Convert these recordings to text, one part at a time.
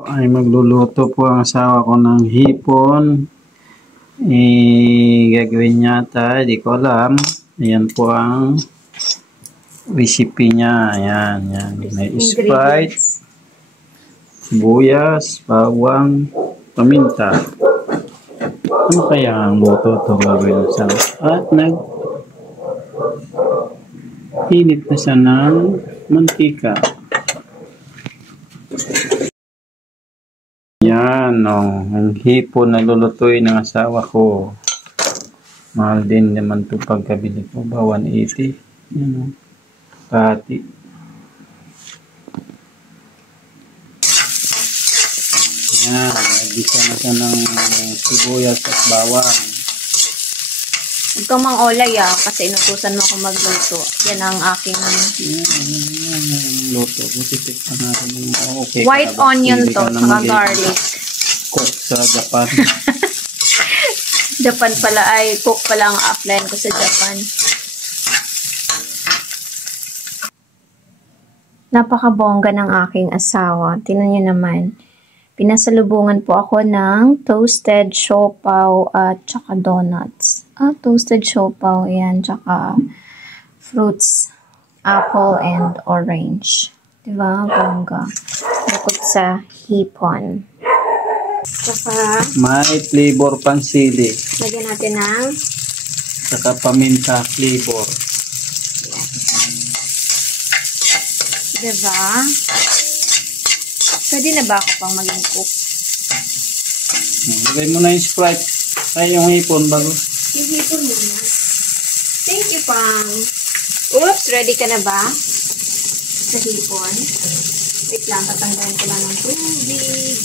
Ay magluluto po ang asawa ko ng hipon. Gagawin yata, di ko alam. Ayan po ang recipe niya. Ayan, yan. May Sprite, sibuyas, bawang, paminta. Ano kaya ang luto ito gagawin sa? At init na siya ng mantika. Yan, ang hipon na lulutuin ng asawa ko. Mahal din naman ito pagkabili ko ba, 180. Yan o, pati. Yan, nagisa na siya ng sibuyas at bawang. Huwag kang mang-olay kasi inutusan mo ako magluto. Yan ang aking... Yan, luto. Butitik pa natin yung okay. White onion to, saka garlic. Cook sa Japan. Japan pala ay cook pala ang upline ko sa Japan. Napakabongga ng aking asawa. Tingnan niyo naman. Pinasalubungan po ako ng toasted siopaw at tsaka donuts. Toasted siopaw, yan, tsaka fruits, apple and orange. Diba? Bongga. Bukod sa hipon. Tsaka, may flavor pang sili. lagyan natin ng Tsaka paminta flavor. diba? Pwede na ba ako pang maging cook? Lagay mo na yung Sprite. Ay, yung hipon bago. Yung hipon muna. Thank you, Pang. Oops, ready ka na ba? Sa hipon. Wait lang, tatanggalin ko lang ng tubig.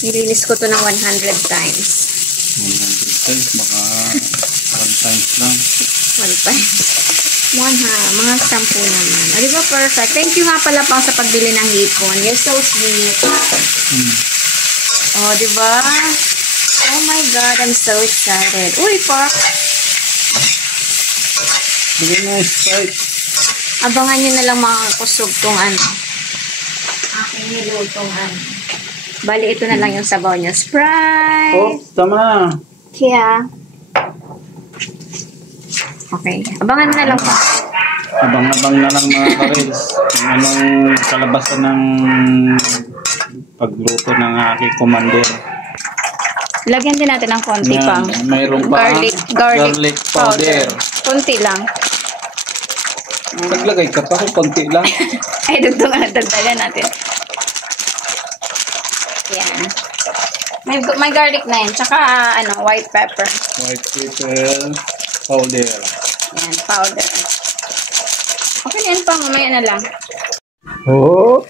Nilinis ko to ng 100 times. 100 times, baka 1 times lang. 1 times. Mga 10 naman. O, diba perfect? Thank you nga pala Pang sa pagbili ng hipon. You're so sweet. O, diba? Oh my God, I'm so excited. Uy, Pak! Lagay mo yung Sprite. Abangan nyo na lang mga kusog tong aking nilutong Bali, ito na lang yung sabaw niya. Sprite! Oh, tama. Kaya, okay. Abangan mo na lang pa. Abang-abang na lang mga karels. Anong kalabasan ng pagluto ng aking commander. Lagyan din natin ng konti Yan, pang mayroon pa garlic powder. Konti lang. Naglagay ka pa, konti lang. Ay, dagdagan natin. Yan. May garlic na yun. Tsaka, white pepper. White pepper powder. Yan, powder. Okay, yan pa. Mamaya na lang. Oh,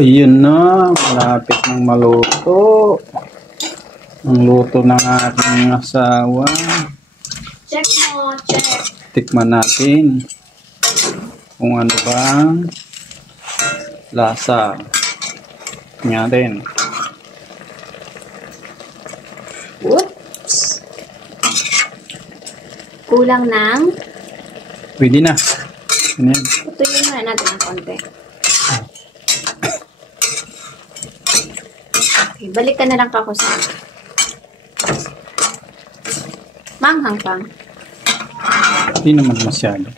ayun na. Malapit ng maluto. Ang luto ng aking asawa. Check mo, check. Tikman natin kung ano bang lasa niya rin. Oops. Kulang ng Pwede na. Ano yan? tutuyin muna natin ng konti. Okay, balik ka na lang ako sa manghang pa. Hindi naman masyado.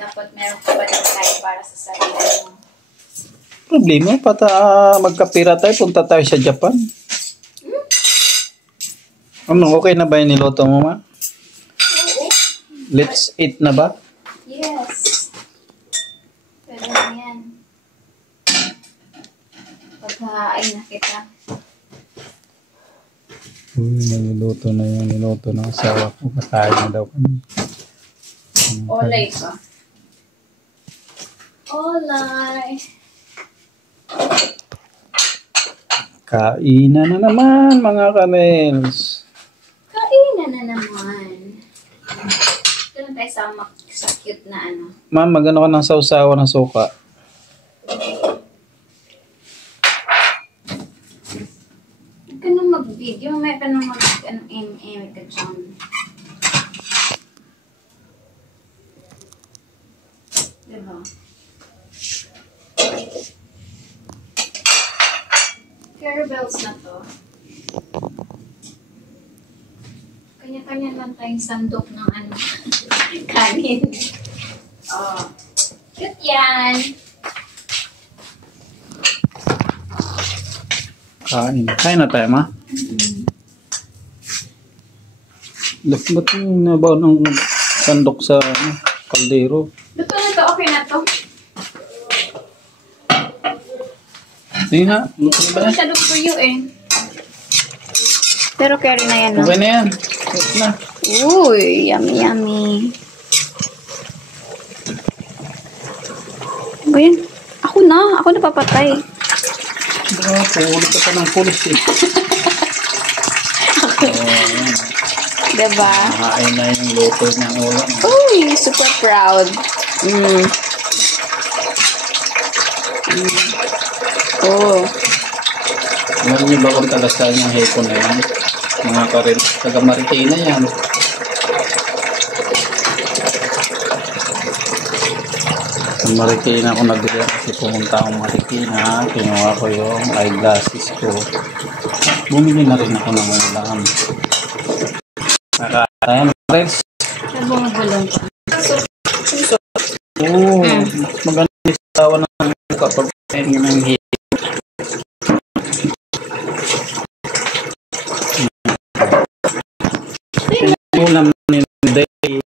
Dapat meron ka ba ng time para sa sarili mo? Problema, magkapira tayo, punta tayo sa Japan. Ano, okay na ba yung niloto mo, ma? Oo. Let's eat na ba? Yes. Pwede na yan. Pagkain na kita. Niluto na yung niluto ng asawa ko. Kakain na daw kami. Olay pa. Olay. Kainan na naman, mga kanels. Kainan na naman. Ito na tayo sa cute na Ma'am, magano ka ng sausawa ng suka? Huwag ka nang mag-video. May ka nang mag-eme ka dyan. Diba? Caravels na to. Kanya-kanya lang tayong sandok ng ano, kanin. Oh. Cute yan. Kain na tayo, ma. Ba't yung nabaw ng sandok sa kaldero? Luto na to, okay na to. Sige nga, luto na ba yan? Masyado for you eh. Pero carry na yan, no? Okay na yan. Wait na. Uy, yummy, yummy. Ba yan? Ako na papatay. Baka, puhuli ka pa ng pulis eh. Yan. Diba? Nakain na yung luto niyang ulam. Uy, super proud. Oh. Alam niyo ba kung talasaan yung hipon na yan? Mga karin, taga Marikina yan. Sa Marikina ako nabili kasi pumunta akong Marikina. Kinuha ko yung eyeglasses ko. Bumili na rin ako ng ulam. Nakakain, friends. Nabungulong pa. Oo, maganda yung sawa ng kapag kain ng hipon. Ulam ni Days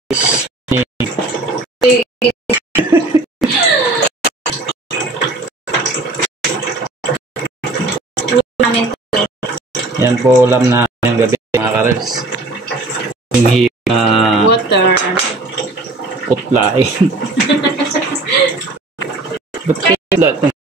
yan po ulam na yung gabi mga karels. Yung hip na Water. putlain. Ba't kaya lahat ng